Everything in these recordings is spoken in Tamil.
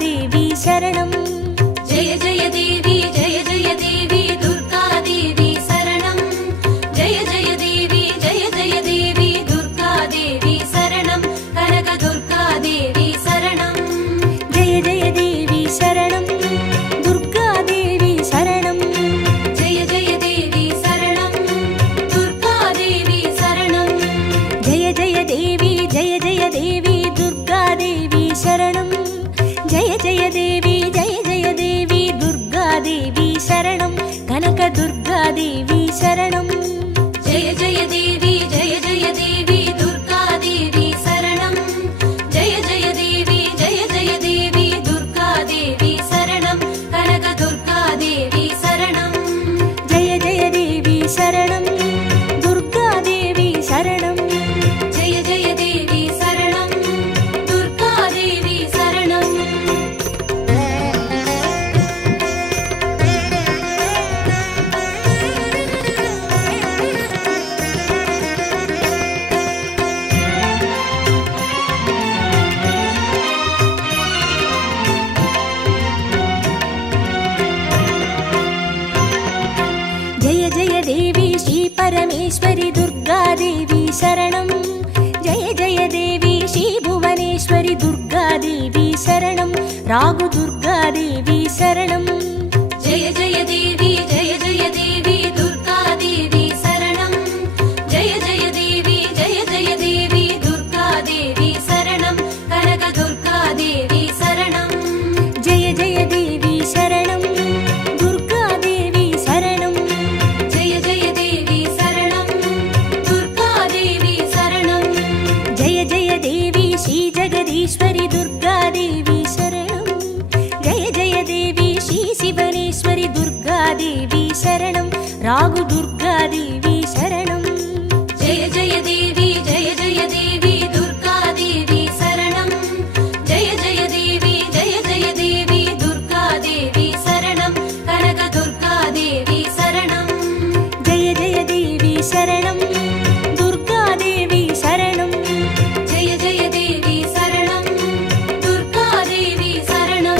देवी शरणं जय जय देवी दुर्गा देवी शरणं जय जय देवी दुर्गा देवी शरणं कनक दुर्गा देवी शरणं जय जय देवी शरणं दुर्गा देवी शरणं जय जय देवी शरणं दुर्गा देवी शरणं जय जय देवी दुर्गा देवी शरणं जय जय देवी दुर्गा देवी शरणं कनक दुर्गा देवी शरणं जय जय देवी दुर्गा देवी शरणं जय जय देवी दुर्गा देवी शरणं कनक दुर्गा देवी शरणं जय जय देवी शरणं दुर्गा देवी शरणं जय जय देवी शरणं दुर्गा देवी शरणं जय जय देवी श्री परमेश्वरी दुर्गा देवी शरणं जय जय देवी श्री भुवनेश्वरी दुर्गा देवी शरणं रागु दुर्गा देवी शरणं जय जय देवी दुर्गा देवी शरणं जय जय देवी दुर्गा देवी शरणं कनक दुर्गा देवी शरणं जय जय देवी शरणं दुर्गा देवी शरणं जय जय देवी शरणं दुर्गा देवी शरणं जय जय देवी श्री जगदीश्वरी दुर्गा देवी शरणं जय जय देवी श्री शिवनेश्वरी दुर्गा देवी शरणं रागु दुर्गा देवी शरणं जय जय देवी दुर्गा देवी शरणं जय जय देवी दुर्गा देवी शरणं कनक दुर्गा देवी शरणं जय जय देवी शरणं दुर्गा देवी शरणं जय जय देवी शरणं दुर्गा देवी शरणं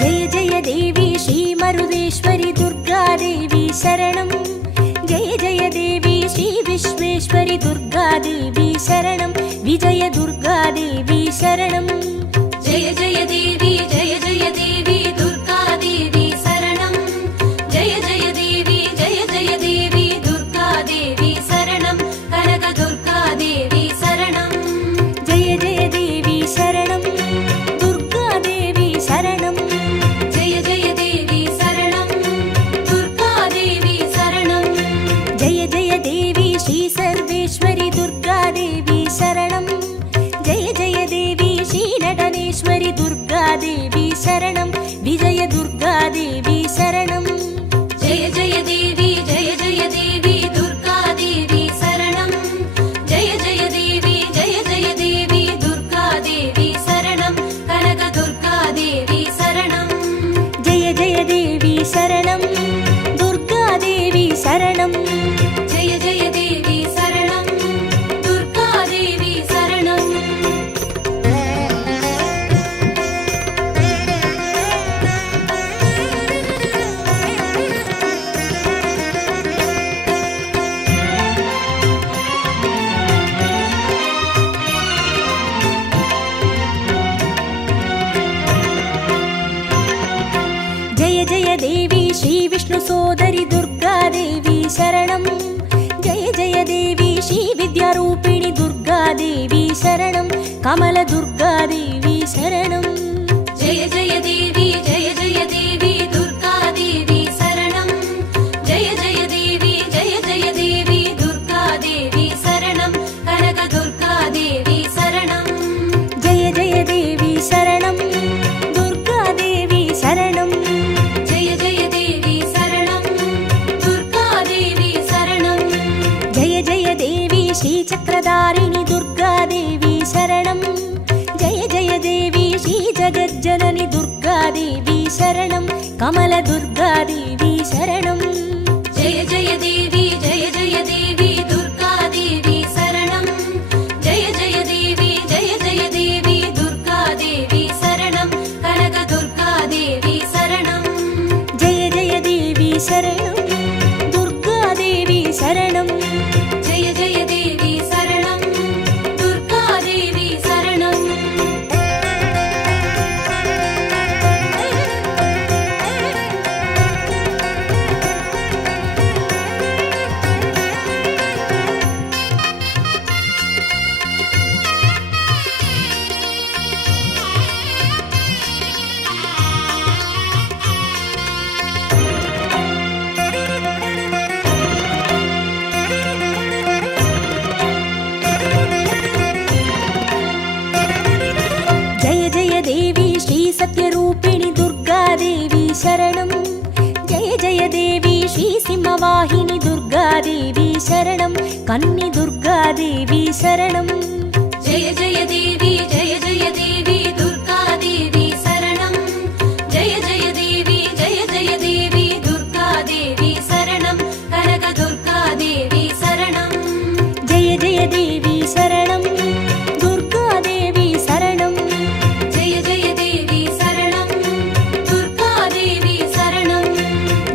जय जय देवी श्री मरुदेश्वरी दुर्गा देवी शरणं जय जय देवी श्री विश्वेश्वरी दुर्गा देवी शरणं विजय दुर्गा देवी शरणं जय जय देवी दुर्गा देवी शरणं जय जय देवी दुर्गा देवी शरणं कनक दुर्गा देवी शरणं जय जय देवी शरणं दुर्गा देवी शरणं जय जय देवी शरणं दुर्गा देवी शरणं जय जय देवी श्री सर्वेश्वरी दुर्गा देवी शरणं जय जय देवी श्री नटनेश्वरी दुर्गा देवी शरणं विजय दुर्गा देवी शरणं जय जय देवी दुर्गा देवी शरणं जय जय देवी दुर्गा देवी शरणं कनक दुर्गा देवी शरणं जय जय देवी शरणं दुर्गा देवी शरणं जय जय देवी शरणं दुर्गा देवी शरणं जय जय देवी श्री विष्णु सोदरी दुर्गा देवी शरणं जय जय देवी श्री विद्यारूपिणी दुर्गा देवी शरणं कमल दुर्गा देवी शरणं जय जय देवी दुर्गा देवी शरणं जय जय देवी दुर्गा देवी शरणं कनक दुर्गा देवी शरणं जय जय देवी शरणं देवी शरणं कमलदुर्गा देवी शरणं जय जय देवी दुर्गा देवी शरणं जय जय देवी दुर्गा देवी शरणं कनकदुर्गा देवी शरणं जय जय देवी शरणं दुर्गा देवी शरणं जय जय देवी शरणं दुर्गा देवी शरणं जय जय देवी श्री सत्यरूपिणि दुर्गा देवी शरणं जय जय देवी श्री सिंहवाहिनी दुर्गा देवी शरणं कन्नि दुर्गा देवी शरणं जय जय देवी दुर्गा देवी शरणं जय जय देवी दुर्गा देवी शरणं कनकदुर्गा देवी शरणं जय जय देवी शरणं दुर्गा देवी शरणं जय जय देवी शरणं दुर्गा देवी शरणं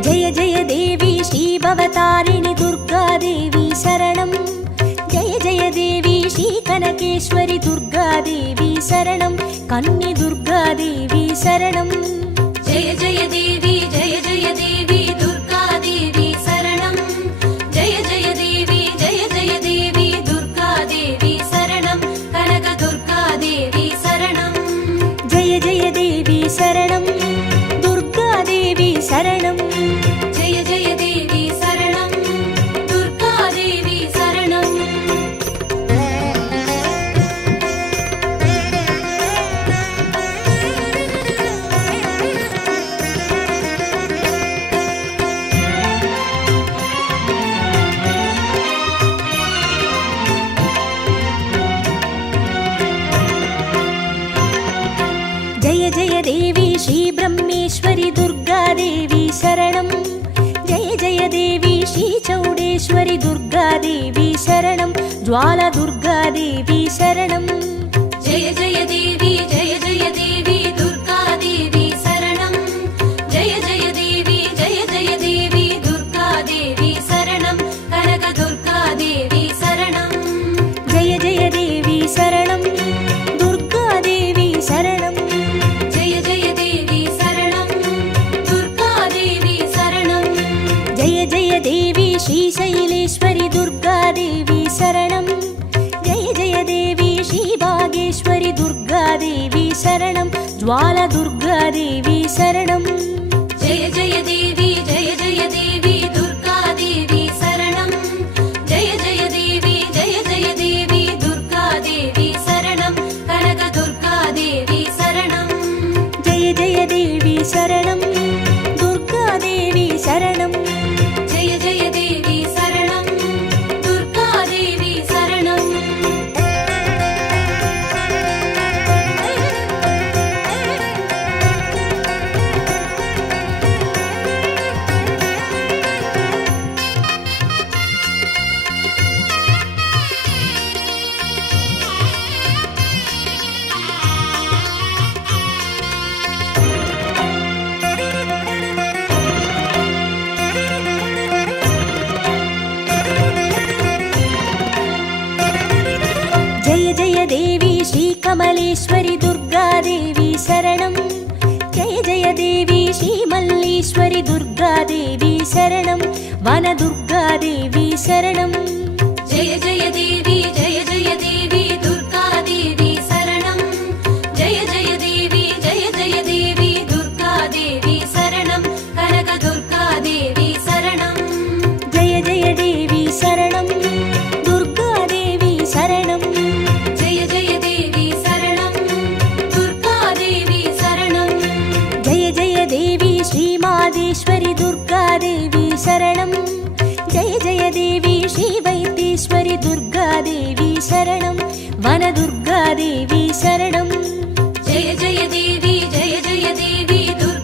जय जय देवी श्री भवतारिणि दुर्गा देवी शरणं जय जय देवी श्री कनकेश्वरि दुर्गा देवी शरणं कन्नि दुर्गा देवी शरणं जय जय देवी दुर्गा देवी शरणं जय जय देवी दुर्गा देवी शरणं कनकदुर्गा देवी शरणं जय जय देवी शरणं दुर्गा देवी शरणं जय जय देवी शरणं दुर्गा देवी शरणं जय जय देवी श्री ब्रह्मेश्वरि दुर्गा देवी शरणं जय जय देवी श्री चौडेश्वरि दुर्गा देवी शरणं ज्वाला दुर्गा देवी शरणं जय जय देवी दुर्गा देवी शरणं जय जय देवी दुर्गा देवी शरणं कनकदुर्गा देवी शरणं जय जय देवी शरणं दुर्गा देवी शरणं जय जय देवी शरणं दुर्गा देवी शरणं जय जय देवी श्री शैलेश्वरि दुर्गा देवी शरणं जय जय देवी श्री बागेश्वरि दुर्गा देवी शरणं ज्वाला दुर्गा देवी शरणं जय जय देवी दुर्गा देवी शरणं जय जय देवी दुर्गा देवी शरणं कनकदुर्गा देवी शरणं जय जय देवी शरणं दुर्गा देवी शरणं जय जय देवी शरणं दुर्गा देवी शरणं जय जय देवी श्री कमलेश्वरि दुर्गा देवी शरणं जय जय देवी श्री मल्लीश्वरि दुर्गा देवी शरणं वनदुर्गा देवी शरणं जय जय देवी दुर्गा देवी शरणं जय जय देवी दुर्गा देवी शरणं कनकदुर्गा देवी शरणं जय जय देवी शरणं दुर्गा देवी शरणं जय जय देवी शरणं दुर्गा देवी शरणं जय जय देवी श्री मादेश्वरि दुर्गा देवी शरणं जय जय देवी श्री वैद्येश्वरि दुर्गा देवी शरणं वनदुर्गा देवी शरणं जय जय देवी दुर्गा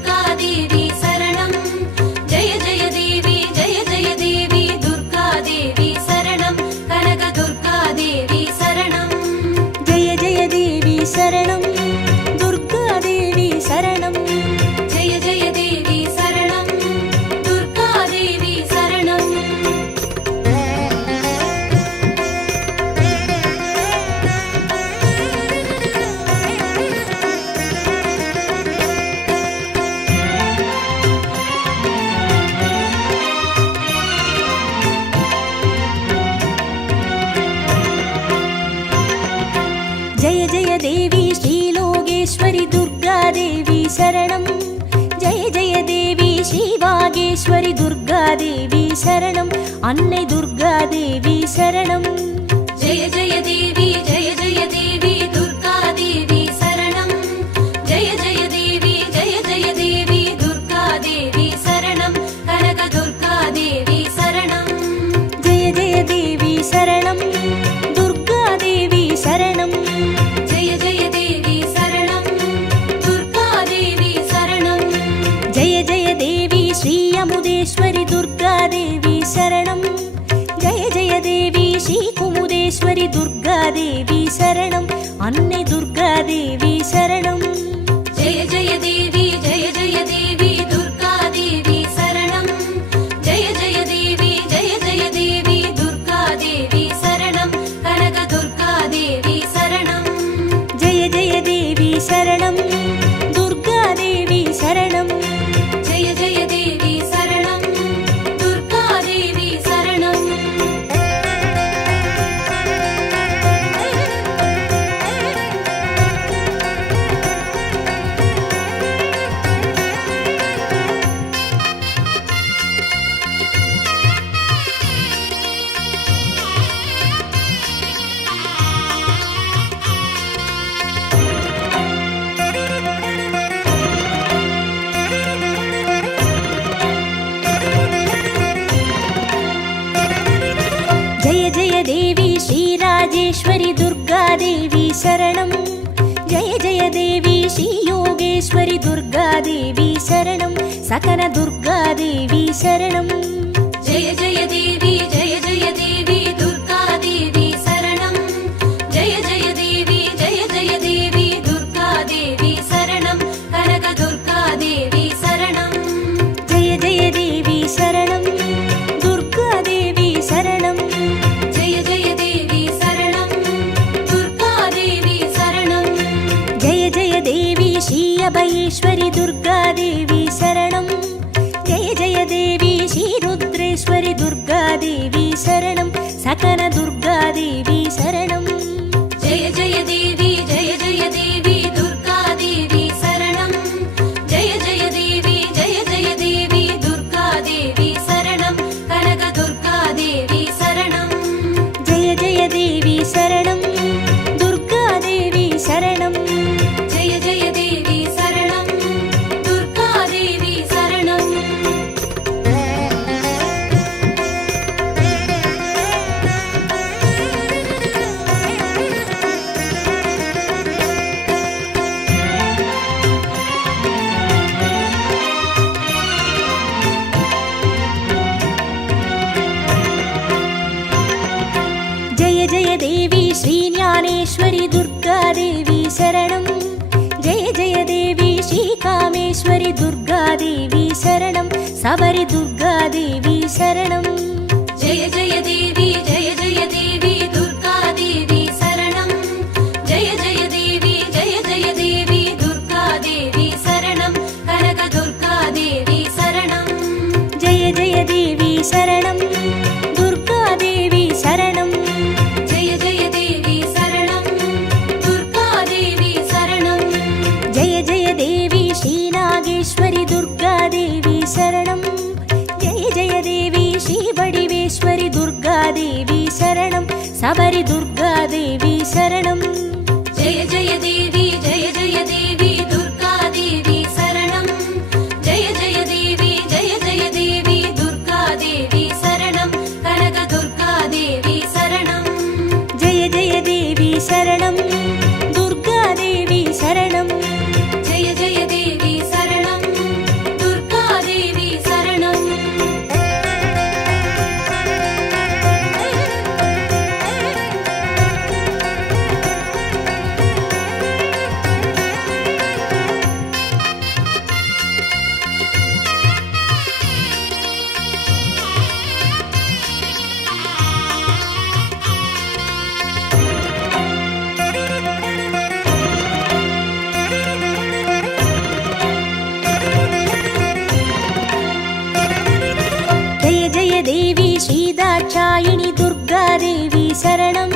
शरणं जय जय देवी श्रीवागेश्वरि दुर्गादेवी शरणं अन्नै दुर्गादेवी शरणं जय जय देवी दुर्गादेवी शरणं जय जय देवी दुर्गादेवी शरणं कनक दुर्गादेवी शरणं जय जय देवी शरणं दुर्गादेवी शरणं जय जय देवी शरणं दुर्गादेवी शरणं जय जय देवी श्री अमुदेश्वरि दुर्गादेवी शरणं जय जय देवी श्री कुमुदेश्वरि दुर्गादेवी शरणं अन्नै दुर्गादेवी शरणं जय जय देवी दुर्गादेवी शरणं जय जय देवी दुर्गादेवी शरणं कनक दुर्गादेवी शरणं जय जय देवी शरणं दुर्गादेवी शरणं जय जय देवी शरणं दुर्गादेवी शरणं जय जय देवी श्रीराजेश्वरि दुर्गादेवी शरणं जय जय देवी श्रीयोगेश्वरि दुर्गादेवी शरणं सकन दुर्गादेवी शरणं जय जय देवी दुर्गादेवी शरणं जय जय देवी दुर्गादेवी शरणं कनक दुर्गादेवी शरणं जय जय देवी शरणं दुर्गादेवी शरणं जय जय देवी शरणं दुर्गादेवी शरणं जय जय देवी श्री अभयेश्वरि दुर्गादेवी शरणं जय जय देवी श्री रुद्रेश्वरि दुर्गादेवी शरणं सकन दुर्गादेवी शरणं जय जय देवी दुर्गादेवी शरणं जय जय देवी दुर्गादेवी शरणं कनक दुर्गादेवी शरणं जय जय देवी शरणं दुर्गादेवी शरणं जय जय देवी शरणं दुर्गादेवी शरणं जय जय देवी श्रीज्ञानेश्वरि दुर्गादेवी शरणं जय जय देवी श्रीकामेश्वरि दुर्गादेवी शरणं सबरि दुर्गादेवी शरणं जय जय देवी दुर्गादेवी शरणं जय जय देवी दुर्गादेवी शरणं कनक दुर्गादेवी शरणं जय जय देवी शरणं दुर्गादेवी शरणं जय जय देवी शरणं दुर्गादेवी शरणं जय जय देवी श्रीनागेश्वरि दुर्गादेवी शरणं जय जय देवी श्रीवडिवेश्वरि दुर्गादेवी शरणं सबरि दुर्गादेवी शरणं जय जय देवी दुर्गादेवी शरणं जय जय देवी दुर्गादेवी शरणं कनक दुर्गादेवी शरणं जय जय देवी शरणं दुर्गादेवी शरणं जय जय देवी शरणं दुर्गादेवी शरणं दाक्षायिणी दुर्गादेवी शरणं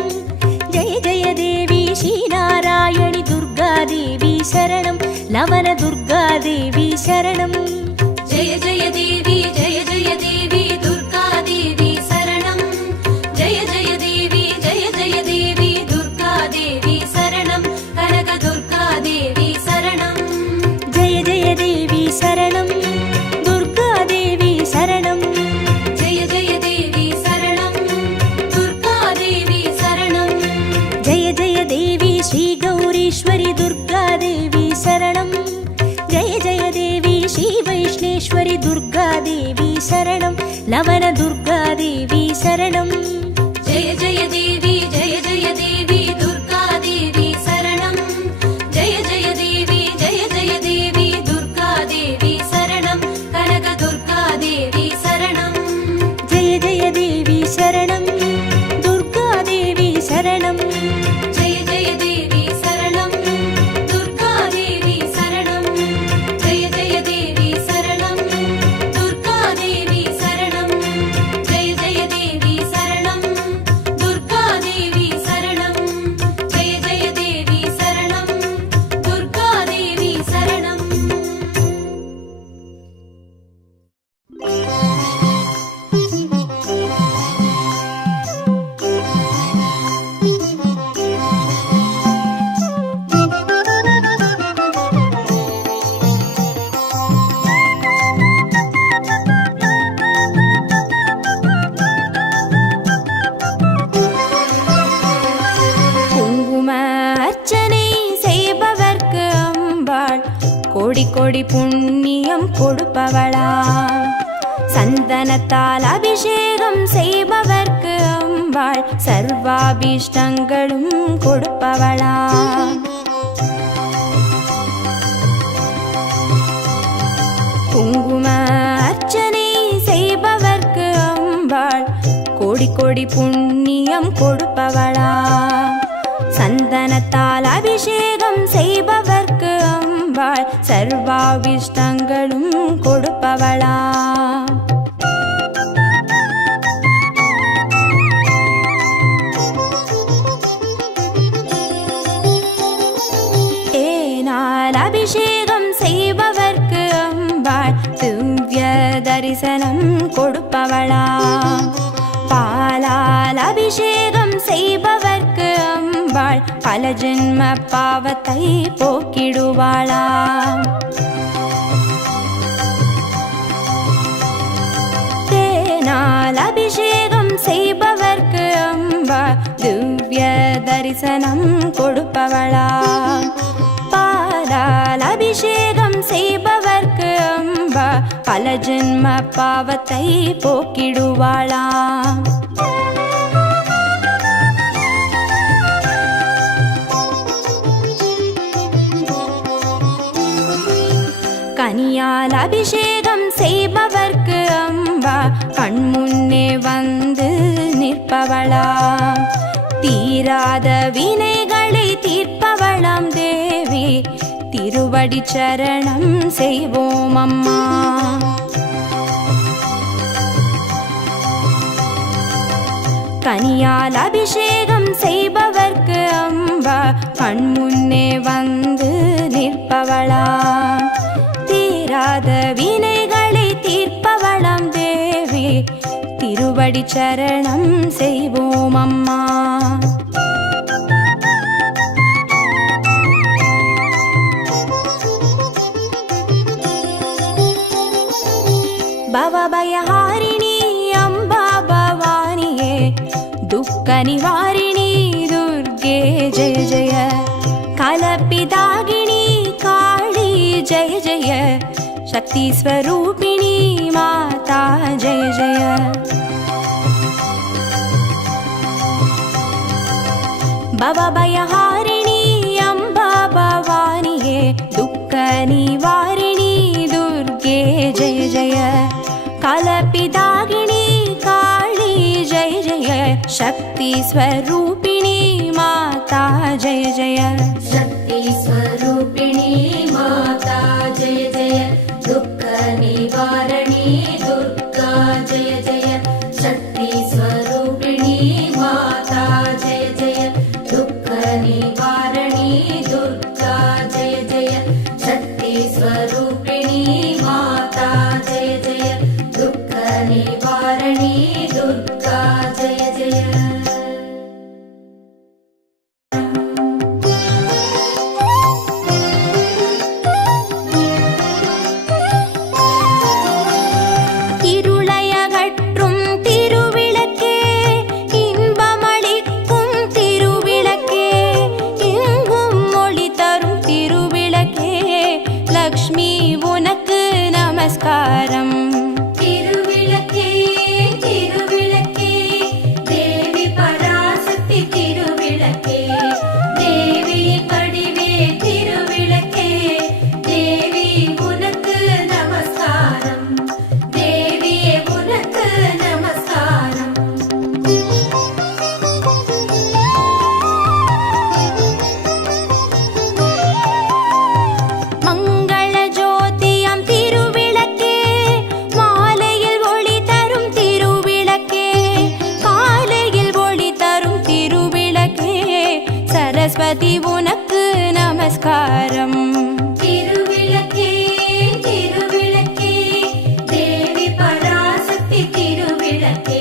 जय जय देवी श्रीनारायणि दुर्गादेवी शरणं लवन दुर्गा देवी शरणं जय जय देवी जय जय देवी दुर्गा देवी शरणं जय जय देवी दुर्गा देवी शरणं कनक दुर्गा देवी शरणं जय जय देवी शरणं दुर्गा देवी शरणं जय जय देवी शरणं दुर्गा देवी शरणं जय जय देवी श्री गौरीश्वरी दुर्गा देवी शरणं जय जय देवी श्री वैष्णेश्वरी दुर्गा देवी शरणं लवन दुर्गा देवी शरणं जय जय देवी दुर्गा देवी शरणं जय जय देवी दुर्गा देवी शरणं कनक दुर्गा देवी शरणं जय जय देवी शरणं दुर्गा देवी शरणं जय जय देवी शरणं दुर्गा देवी शरणं जय जय देवी शरणं दुर्गा देवी शरणं जय जय देवी शरणं दुर्गा देवी शरणं जय जय देवी शरणं दुर्गा देवी शरणं குங்கும அர்ச்சனை செய்பவர்க்கு அம்பாள் கோடி கோடி புண்ணியம் கொடுப்பவளா சந்தனத்தால் அபிஷேகம் செய்பவர்க்கு அம்பாள் சர்வாபீஷ்டங்களும் கொடுப்பவளா குங்கும அர்ச்சனை செய்பவர்க்கு அம்பாள் கோடி கோடி புண்ணியம் கொடுப்பவளா சந்தனத்தால் அபிஷேகம் செய்பவர்க்கு அம்பாள் சர்வாபிஷ்டங்களும் கொடுப்பவளா தேனால் அபிஷேகம் செய்பவர்க்கு அம்பாள் திவ்ய தரிசனம் கொடுப்பவளா பாலால் அபிஷேகம் செய்பவர்க்கு அம்பாள் பல ஜென்ம பாவத்தை போக்கிடுவாளா தேனால் அபிஷேகம் செய்பவர்க்கு அம்பாள் திவ்ய தரிசனம் கொடுப்பவளா பாலால் அபிஷேகம் செய்பவர்க்கு அம்பா பல ஜென்ம பாவத்தை போக்கிடுவாளா கனியால் அபிஷேகம் செய்பவர்க்கு அம்பா கண்முன்னே வந்து நிற்பவளா தீராத வினைகளை தீர்ப்பவளாம் தேவி திருவடி சரணம் செய்வோம் அம்மா கனியால் அபிஷேகம் செய்பவர்க்கு அம்பா கண்முன்னே வந்து நிற்பவளா தீராத வினைகளை தீர்ப்பவளாம் தேவி திருவடி சரணம் செய்வோம் அம்மா பவபயஹாரிணி அம்பா பவானியே துக்க நிவாரிணி துர்கே ஜெய ஜெய கலப்பிதாகினி காளி ஜெய ஜெய சக்தி ஸ்வரூபிணி மாதா ஜெய ஜெய பவபயஹாரிணி அம்பா பவானியே துக்க நிவாரிணி துர்கே ஜெய ஜெய கலப்பிதாகினி காளி ஜெய ஜெய சக்தி ஸ்வரூபிணி மாதா ஜெய ஜெய शक्ति स्वरूपिणी माता जय जय दुःख निवारणी दुर्गा जय जय शक्ति स्वरूपिणी माता जय जय दुःख निवारणी दुर्गा जय जय शक्ति निवारणी दुर्गा जय जय सरस्वती उनक्कु नमस्कारम तिरुविளக்கே तिरुविளக்கே देवी पराशक्ति तिरुविளக்கே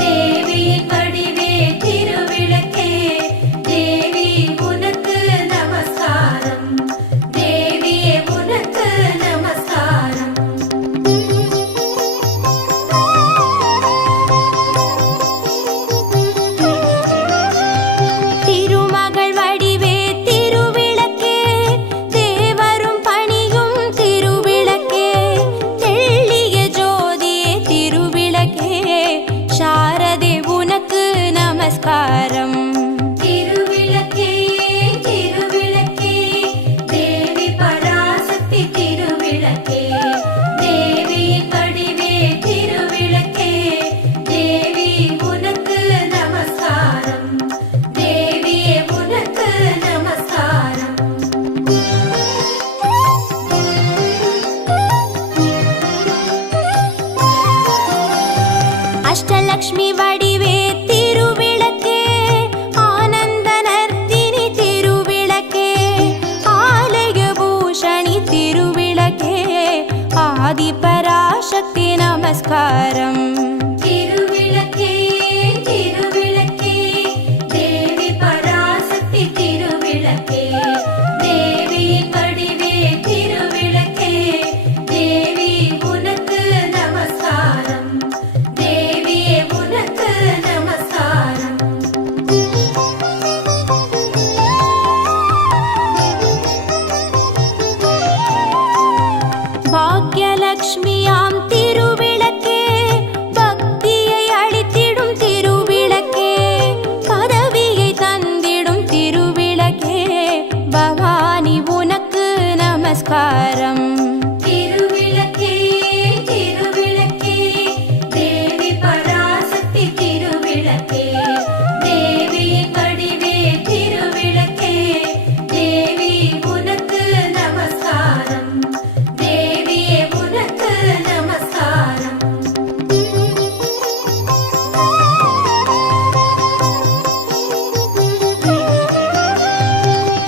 देवी படிவே तिरुविளக்கே देवी उनक्कु नमस्कारम देविயே उनक्कु नमस्कारम नमस्कारम तिरुविளக்கே तिरुविளக்கே देवी पराशक्ति तिरुविளக்கே देवी படிவே तिरुविளக்கே देवी उनक्कु नमस्कारम देविயே उनक्कु नमस्कारम अष्टलक्ष्मी वडिवे आदिपराशक्ति नमस्कारम तिरुविளக்கே तिरुविளக்கே देवी पराशक्ति तिरुविளக்கே देवी படிவே तिरुविளக்கே देवी उनक्कु नमस्कारम देविயே उनक्कु नमस्कारम भाग्यलक्ष्मियाम तिरुविளக்கே பக்தியை அளித்திடும் திருவிளக்கே பதவியை தந்திடும் திருவிளக்கே பவானி உனக்கு நமஸ்காரம் तिरुविளக்கே तिरुविளக்கே देवी पराशक्ति तिरुविளக்கே देवी படிவே तिरुविளக்கே देवी उनक्कु नमस्कारम देविயே उनक्कु नमस्कारम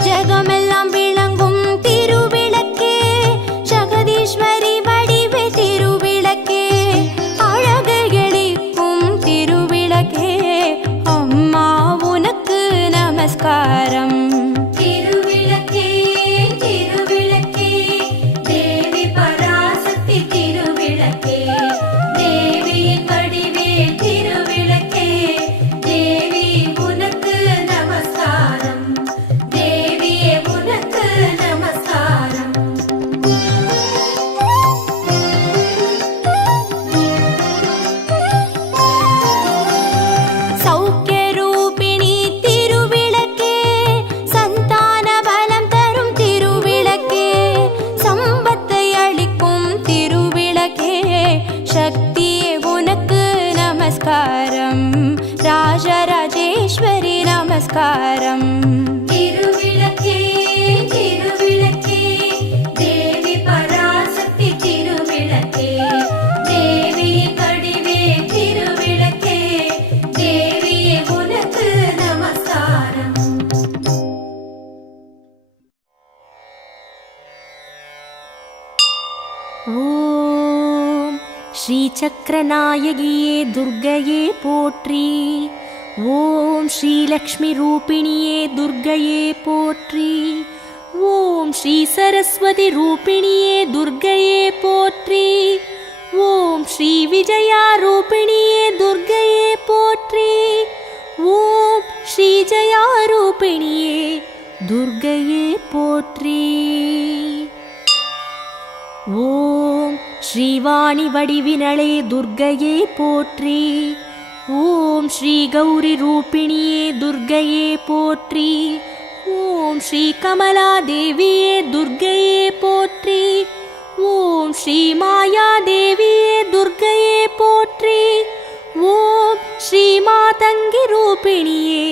ஜகமெல்லாம் விளங்கும் திருவிளக்கே ஜகதீஸ்வரி வடிவே திருவிளக்கே அழகை எளிக்கும் திருவிளக்கே அம்மா உனக்கு நமஸ்காரம் तिरुविளக்கே तिरुविளக்கே देवी पराशक्ति तिरुविளக்கே देवी படிவே तिरुविளக்கே देवी उनक्कु नमस्कारम देविயே उनक्कु नमस्कारम சௌக்கியரூபிணி திருவிளக்கே சந்தான பலம் தரும் திருவிளக்கே சம்பத்தை அளிக்கும் திருவிளக்கே சக்தியே உனக்கு நமஸ்காரம் ராஜராஜேஸ்வரி நமஸ்காரம் तिरुविளக்கே तिरुविளக்கே देवी पराशक्ति तिरुविளக்கே देवी படிவே तिरुविளக்கே देविயே उनक्कु नमस्कारम ஓம் ஸ்ரீ ஸ்ரீசக்கரநாயகியே துர்க்கையே போற்றி. ஓம் ஸ்ரீ லக்ஷ்மி ரூபிணியே துர்க்கையே போற்றி. ஓம் ஸ்ரீ சரஸ்வதி ரூபிணியே துர்க்கையே போற்றி. ஓம் ஸ்ரீ விஜயா ரூபிணியே துர்க்கையே போற்றி. ஓம் ஸ்ரீ ஜயா ரூபிணியே துர்க்கையே போற்றி. ஓம் ஸ்ரீவாணி வடிவினளே துர்க்கையே போற்றி. ஓம் ஸ்ரீ கௌரி ரூபிணியே துர்க்கையே போற்றி. ஓம் ஸ்ரீ கமலா தேவியே துர்க்கையே போற்றி. ஓம் ஸ்ரீ மாயா தேவியே துர்க்கையே போற்றி. ஓம் ஸ்ரீ மாதங்கி ரூபிணியே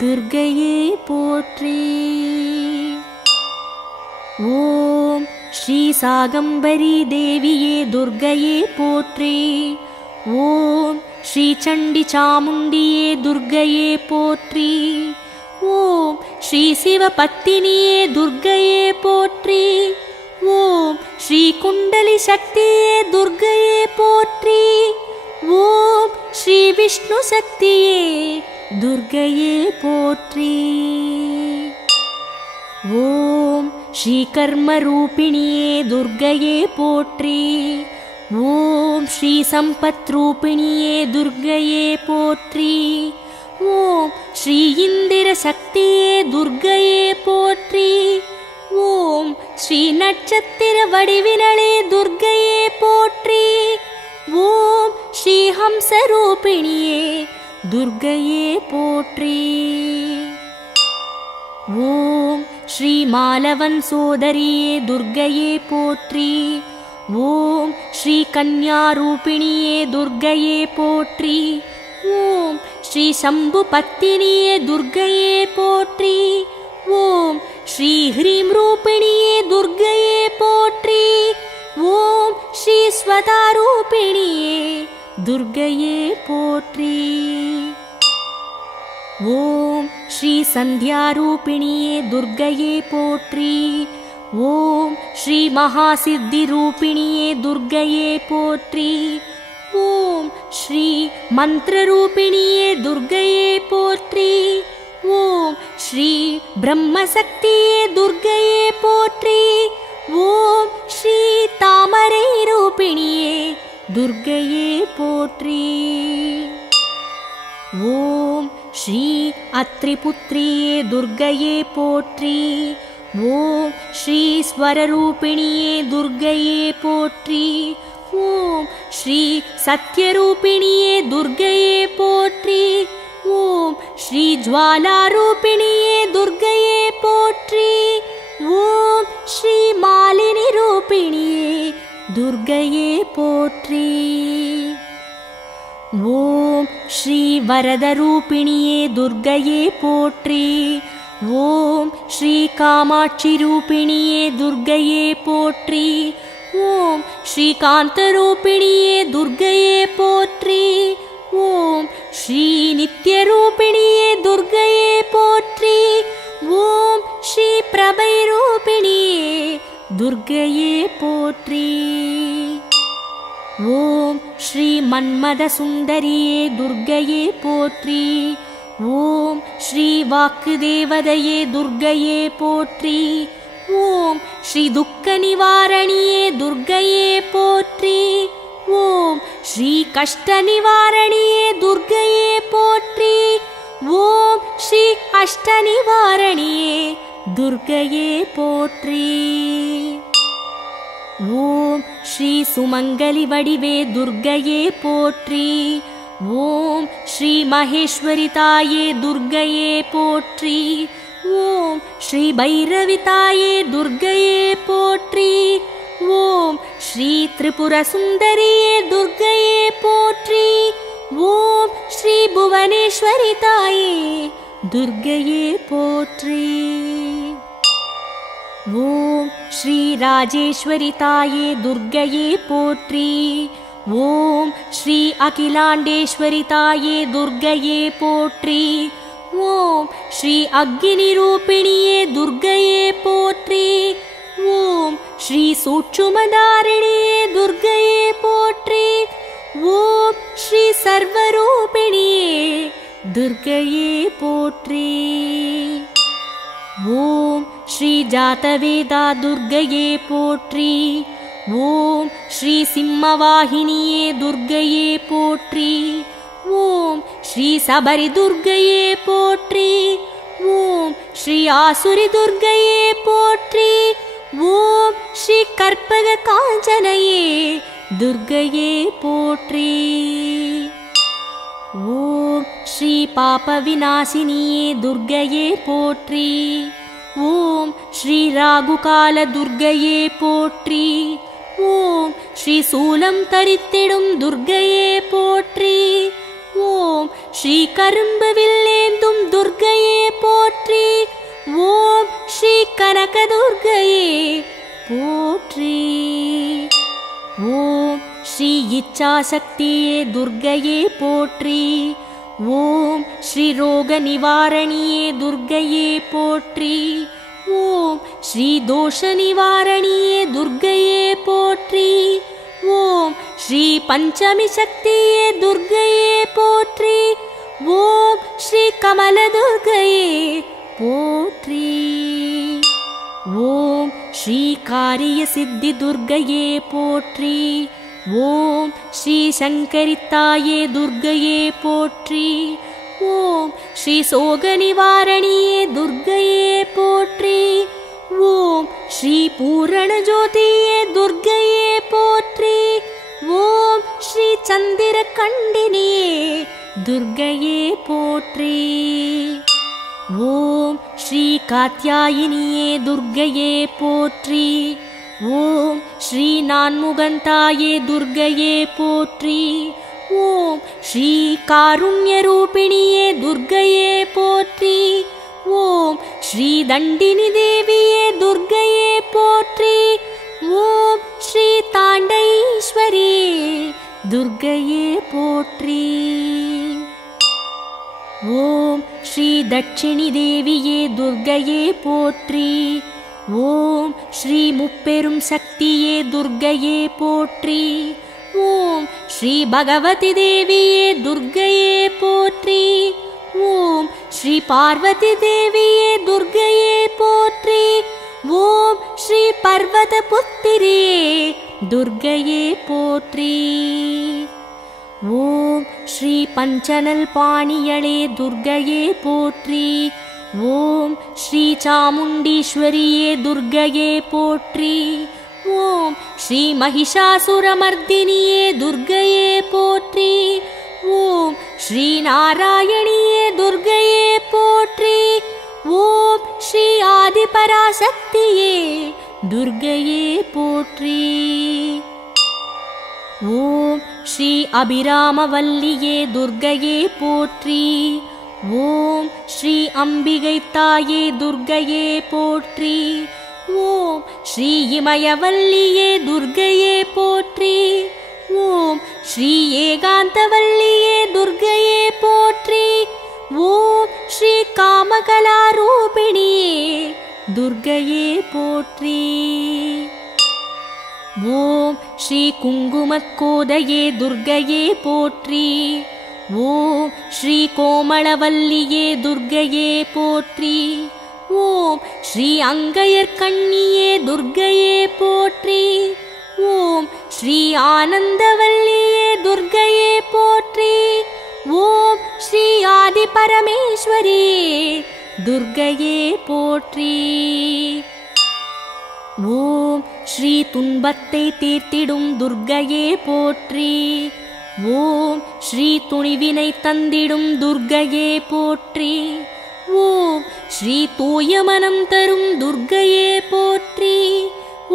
துர்க்கையே போற்றி. ஓம் ஸ்ரீ சாகம்பரி தேவியே துர்க்கையே போற்றி. ஓம் ஸ்ரீ சண்டி சாமுண்டியே துர்க்கையே போற்றி. ஓம் ஸ்ரீ சிவபத்தினியே துர்க்கையே போற்றி. ஓம் ஸ்ரீ குண்டலி சக்தியே துர்க்கையே போற்றி. ஓம் ஸ்ரீ விஷ்ணு சக்தியே துர்க்கையே போற்றி. ஓம் ஸ்ரீ கர்ம ரூபிணியே துர்க்கையே போற்றி. ஓம் ஸ்ரீ சம்பத் ரூபிணியே துர்க்கையே போற்றி. ஓம் ஸ்ரீ இந்திர சக்தியே துர்க்கையே போற்றி. ஓம் ஸ்ரீ நட்சத்திர வடிவினளே துர்க்கையே போற்றி. ஓம் ஸ்ரீ ஹம்ச ரூபிணியே துர்க்கையே போற்றி. ஓம் ஸ்ரீ மாலவன் சோதரியே துர்க்கையே போற்றி. ஓம் ஸ்ரீ கன்யா ரூபிணியே துர்க்கையே போற்றி. ஓம் ஸ்ரீ சம்பு பத்தினியே துர்க்கையே போற்றி. ஓம் ஸ்ரீ ஹ்ரீம் ரூபிணியே துர்க்கையே போற்றி. ஓம் ஸ்ரீ ஸ்வதா ரூபிணியே துர்க்கையே போற்றி. ஓம் ஸ்ரீ சந்தியா ரூபிணியே துர்க்கையே போற்றி. ஓம் ஸ்ரீ மகாசித்தி ரூபிணியே துர்க்கையே போற்றி. ஓம் ஸ்ரீ மந்திர ரூபிணியே துர்க்கையே போற்றி. ஓம் ஸ்ரீ பிரம்மசக்தியே துர்க்கையே போற்றி. ஓம் ஸ்ரீ தாமரை ரூபிணியே துர்க்கையே போற்றி. ஓம் ஸ்ரீ அத்ரிபுத்ரியே துர்க்கையே போற்றி. ஓம் ஸ்ரீ ஸ்வரரூபிணியே துர்க்கையே போற்றி. ஓம் ஸ்ரீ சத்யரூபிணியே துர்க்கையே போற்றி. ஓம் ஸ்ரீ ஜ்வாலாரூபிணியே துர்க்கையே போற்றி. ஓம் ஸ்ரீ மாலினி ரூபிணியே துர்க்கையே போற்றி. ஓம் ஸ்ரீ வரதரூபிணியே துர்க்கையே போற்றி. ஓம் ஸ்ரீ காமாட்சி ரூபிணியே துர்க்கையே போற்றி. ஓம் ஸ்ரீ காந்தரூபிணியே துர்க்கையே போற்றி. ஓம் ஸ்ரீ நித்யரூபிணியே துர்க்கையே போற்றி. ஓம் ஸ்ரீ பிரபை ரூபிணியே துர்க்கையே போற்றி. ஓம் ஸ்ரீ மன்மத சுந்தரியே துர்க்கையே போற்றி. ஓம் ஸ்ரீ வாக்கு தேவதையே துர்க்கையே போற்றி. ஓம் ஸ்ரீ துக்க நிவாரணியே துர்க்கையே போற்றி. ஓம் ஸ்ரீ கஷ்ட நிவாரணியே துர்க்கையே போற்றி. ஓம் ஸ்ரீ அஷ்ட நிவாரணியே துர்க்கையே போற்றி. ஓம் ஸ்ரீ சுமங்கலி வடிவே துர்க்கையே போற்றி. ஓம் ஸ்ரீ மகேஸ்வரி தாயே துர்க்கையே போற்றி. ஓம் ஸ்ரீ பைரவி தாயே துர்க்கையே போற்றி. ஓம் ஸ்ரீ திரிபுர சுந்தரியே துர்க்கையே போற்றி. ஓம் ஸ்ரீ புவனேஸ்வரி தாயே துர்க்கையே போற்றி. ஓம் ஸ்ரீ ராஜேஸ்வரி தாயே துர்க்கையே போற்றி. ஓம் ஸ்ரீ அகிலாண்டேஸ்வரி தாயே துர்க்கையே போற்றி. ஓம் ஸ்ரீ அக்னி ரூபிணியே துர்க்கையே போற்றி. ஓம் ஸ்ரீ சூட்சுமதாரிணியே துர்க்கையே போற்றி. ஓம் ஸ்ரீ சர்வரூபிணியே துர்க்கையே போற்றி. ஓம் ஸ்ரீ ஜாதவேதா துர்க்கையே போற்றி. ஓம் ஸ்ரீ சிம்மவாகினியே துர்க்கையே போற்றி. ஓம் ஸ்ரீ சபரி துர்க்கையே போற்றி. ஓம் ஸ்ரீ ஆசுரி துர்க்கையே போற்றி. ஓம் ஸ்ரீ கற்பக காஞ்சனையே துர்க்கையே போற்றி. ஓம் ஸ்ரீ பாப விநாசினியே துர்க்கையே போற்றி. ஓம் ஸ்ரீ ராகுகால துர்க்கையே போற்றி. ஓம் ஸ்ரீ சூலம் தரித்திடும் துர்க்கையே போற்றி. ஓம் ஸ்ரீ கரும்பு வில்லேந்தும் துர்க்கையே போற்றி. ஓம் ஸ்ரீ கனக துர்க்கையே போற்றி. ஓம் ஸ்ரீ இச்சாசக்தியே துர்க்கையே போற்றி. ஓம் ஸ்ரீ ரோக நிவாரணியே துர்க்கையே போற்றி. ஓம் ஸ்ரீ தோஷ நிவாரணியே துர்க்கையே போற்றி. ஓம் ஸ்ரீ பஞ்சமி சக்தியே துர்க்கையே போற்றி. ஓம் ஸ்ரீ கமல துர்க்கையே போற்றி. ஓம் ஸ்ரீ காரிய சித்தி துர்க்கையே போற்றி. ஓம் ஸ்ரீ சங்கரித்தாயே துர்க்கையே போற்றி. ஓம் ஸ்ரீ சோக நிவாரணியே துர்க்கையே போற்றி. ஓம் ஸ்ரீ பூரண ஜோதியே துர்க்கையே போற்றி. ஓம் ஸ்ரீ சந்திர கண்டினியே துர்க்கையே போற்றி. ஓம் ஸ்ரீ காத்யாயினியே துர்க்கையே போற்றி. ஓம் ஸ்ரீ நான்முகந்தாயே துர்க்கையே போற்றி. ஓம் ஸ்ரீ காருண்ய ரூபிணியே துர்க்கையே போற்றி. ஓம் ஸ்ரீ தண்டினி தேவியே துர்க்கையே போற்றி. ஓம் ஸ்ரீ தாண்டைஸ்வரியே துர்க்கையே போற்றி. ஓம் ஸ்ரீ தட்சிணி தேவியே துர்க்கையே போற்றி. ஓம் ஸ்ரீ முப்பெரும் சக்தியே துர்க்கையே போற்றி. ஓம் ஸ்ரீ பகவதி தேவியே துர்க்கையே போற்றி. ஓம் ஸ்ரீ பார்வதி தேவியே துர்க்கையே போற்றி. ஓம் ஸ்ரீ பர்வத புத்திரியே துர்க்கையே போற்றி. ஓம் ஸ்ரீ பஞ்சனல் பாணியளே துர்க்கையே போற்றி. ஓம் ஸ்ரீ சாமுண்டீஸ்வரியே துர்க்கையே போற்றி. ஓம் ஸ்ரீ மகிஷாசுரமர்தினியே துர்க்கையே போற்றி. ஓம் ஸ்ரீ நாராயணியே துர்க்கையே போற்றி. ஓம் ஸ்ரீ ஆதிபராசக்தியே துர்க்கையே போற்றி. ஓம் ஸ்ரீ அபிராமவல்லியே துர்க்கையே போற்றி. ஓம் ஸ்ரீ அம்பிகை தாயே துர்க்கையே போற்றி. ஓம் ஸ்ரீ இமயவல்லியே துர்க்கையே போற்றி. ஓம் ஸ்ரீ ஏகாந்தவல்லியே துர்க்கையே போற்றி. ஓம் ஸ்ரீ காமகலாரூபிணியே துர்க்கையே போற்றி. ஓம் ஸ்ரீ குங்குமக்கோதையே துர்க்கையே போற்றி. ஓம் ஸ்ரீ கோமளவல்லியே துர்க்கையே போற்றி. ஓம் ஸ்ரீ அங்கையர்கண்ணியே துர்க்கையே போற்றி. ஓம் ஸ்ரீ ஆனந்தவல்லியே துர்க்கையே போற்றி. ஓம் ஸ்ரீ ஆதிபரமேஸ்வரியே துர்க்கையே போற்றி. ஓம் ஸ்ரீ துன்பத்தை தீர்த்திடும் துர்க்கையே போற்றி. ஓம் ஸ்ரீ துணிவினை தந்திடும் துர்க்கையே போற்றி. ஓம் ஸ்ரீ தூய மனம் தரும் துர்க்கையே போற்றி.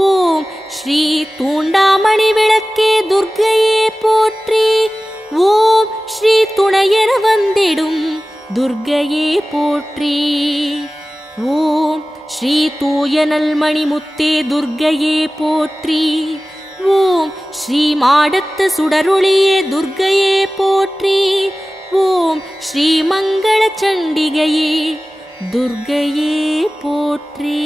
ஓம் ஸ்ரீ தூண்டாமணி விளக்கே துர்க்கையே போற்றி. ஓம் ஸ்ரீ துணையென வந்திடும் துர்க்கையே போற்றி. ஓம் ஸ்ரீ தூய நல்மணி முத்தே துர்க்கையே போற்றி. ஓம் ஸ்ரீ மாடத்து சுடரொளியே துர்க்கையே போற்றி. ஓம் ஸ்ரீ மங்கள சண்டிகையே துர்க்கையே போற்றி.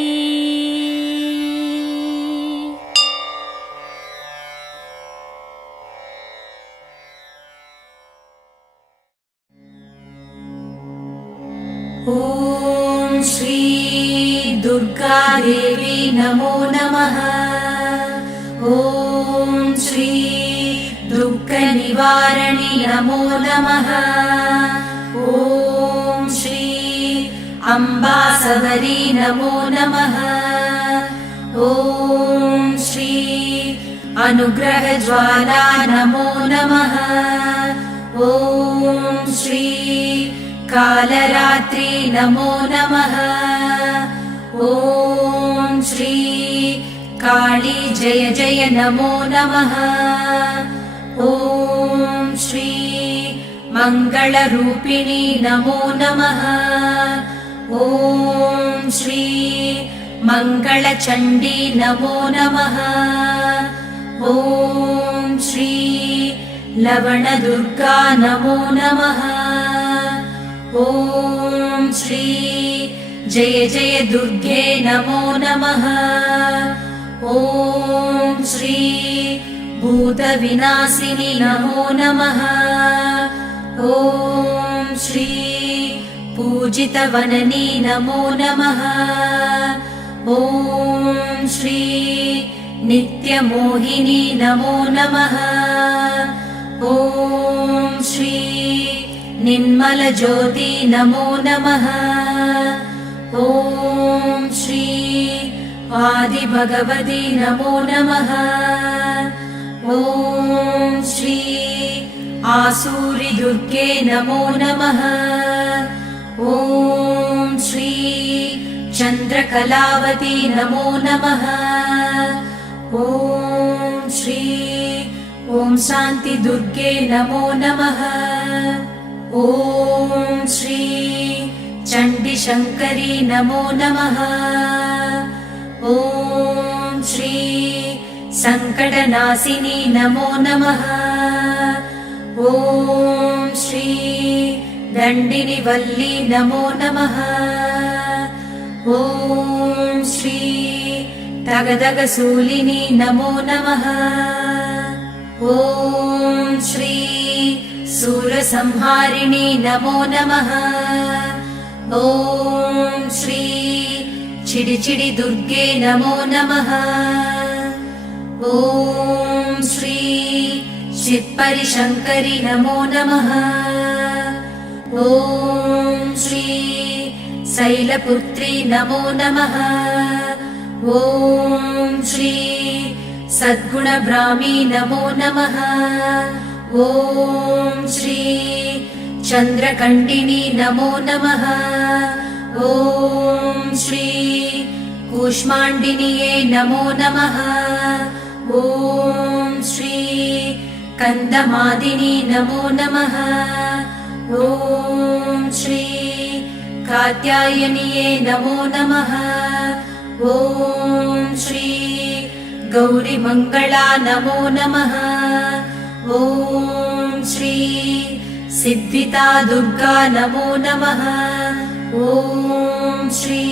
श्री दुर्गा देवी नमो नमः। ॐ श्री दुःखनिवारिणी नमो नमः। ॐ श्री अम्बासवरी नमो नमः। ॐ श्री अनुग्रहज्वाला नमो नमः। ॐ श्री कालरात्रि नमो नमः। ॐ श्री काली जय जय नमो नमः। ॐ श्री मङ्गलरूपिणी नमो नमः। ॐ श्री मङ्गलचण्डी नमो नमः। ॐ श्री लवणदुर्गा नमो नमः। ॐ श्री जय जय दुर्गे नमो नमः। ॐ श्री भूतविनाशिनी नमो नमः। ॐ श्री पूजितवननी नमो नमः। ॐ श्री नित्यमोहिनी नमो नमः। ॐ श्री निर्मलज्योति नमो नमः। ॐ श्री आदिभगवती नमो नमः। ॐ श्री आसूरि दुर्गे नमो नमः। ॐ श्री चन्द्रकलावती नमो नमः। ॐ श्री ॐ शान्ति दुर्गे नमो नमः। ॐ श्री चण्डीशङ्करी नमो नमः। ॐ श्री सङ्कटनाशिनी नमो नमः। ॐ श्री दण्डिनिवल्ली नमो नमः। ॐ श्री तगदगशूलिनी नमो नमः। ॐ श्री सूरसंहारिणी नमो नमः। ॐ श्री चिडिचिडि दुर्गे नमो नमः। ॐ श्री चित्परिशङ्करि नमो नमः। ॐ श्री शैलपुत्री नमो नमः। ॐ श्री सद्गुणब्राह्मी नमो नमः। ॐ श्री चन्द्रकण्डिनी नमो नमः। ॐ श्री कूष्माण्डिन्ये नमो नमः। ॐ श्री कन्दमादिनी नमो नमः। ॐ श्री कात्यायन्ये नमो नमः। ॐ श्री गौरीमङ्गला नमो नमः। ॐ श्री सिद्धिदा दुर्गा नमो नमः। ॐ श्री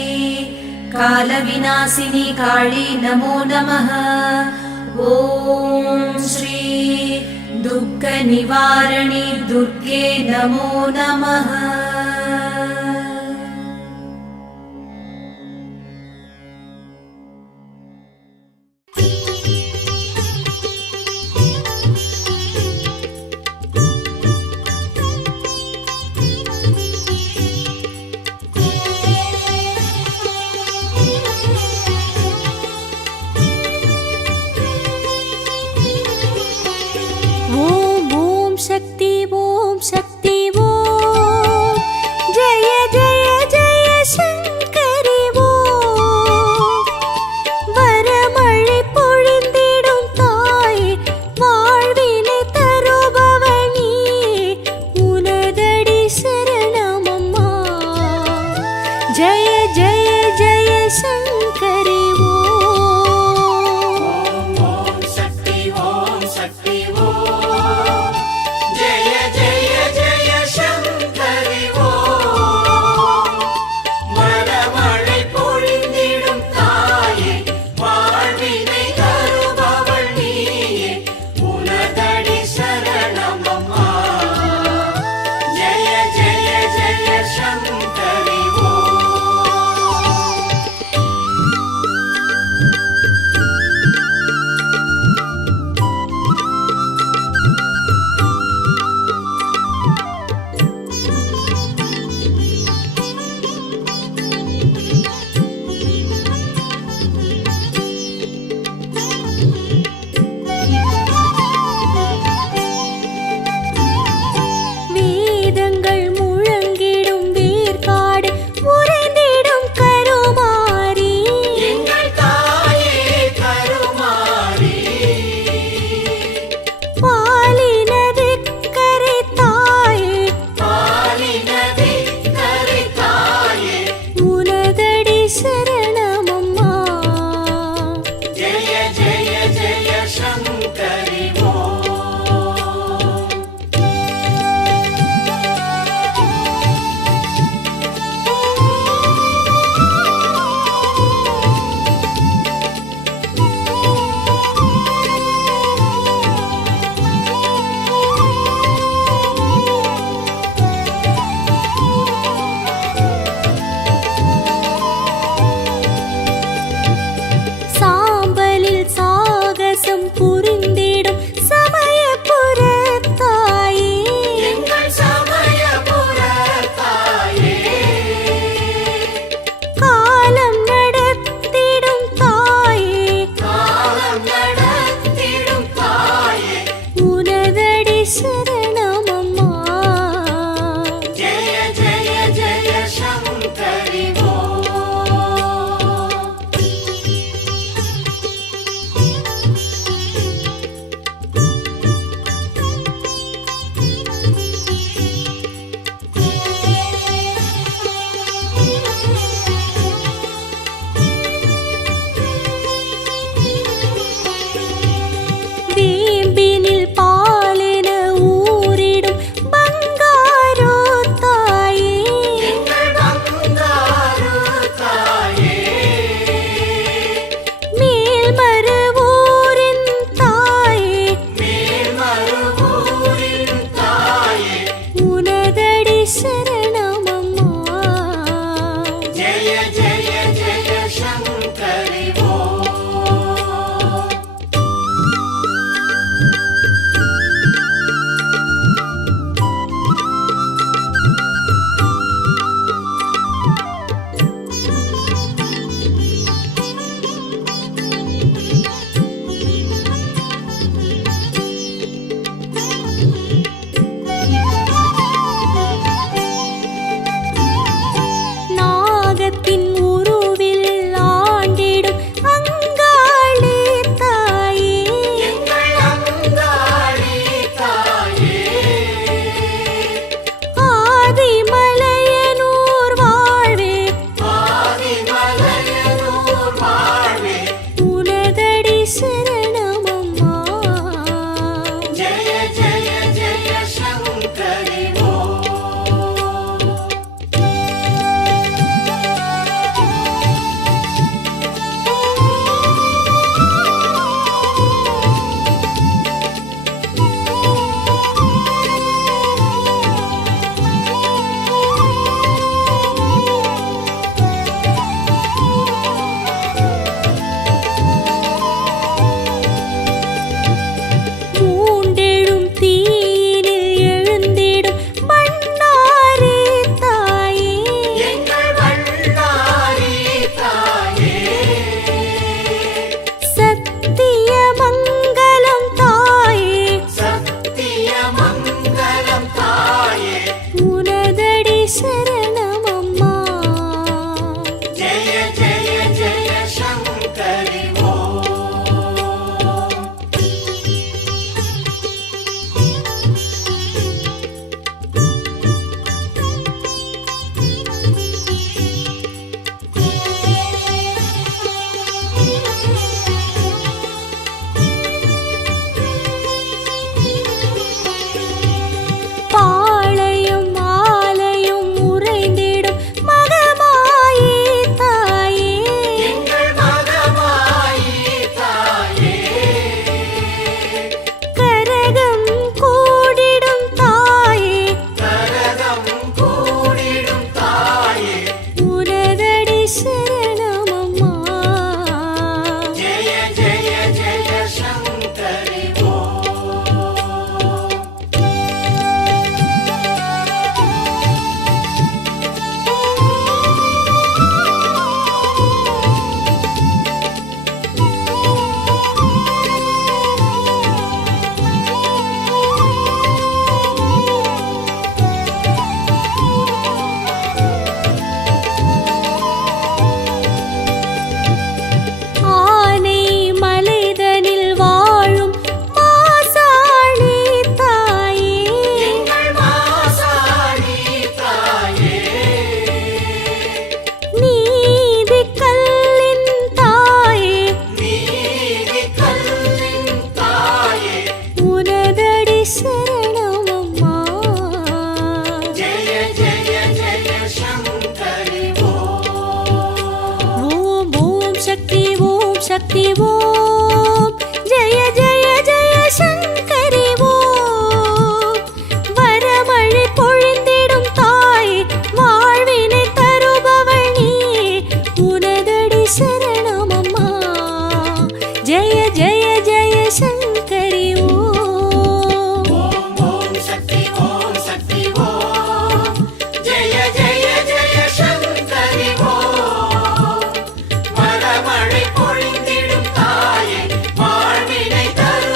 कालविनाशिनी काली नमो नमः। ॐ श्री दुःखनिवारिणी दुर्गे नमो नमः।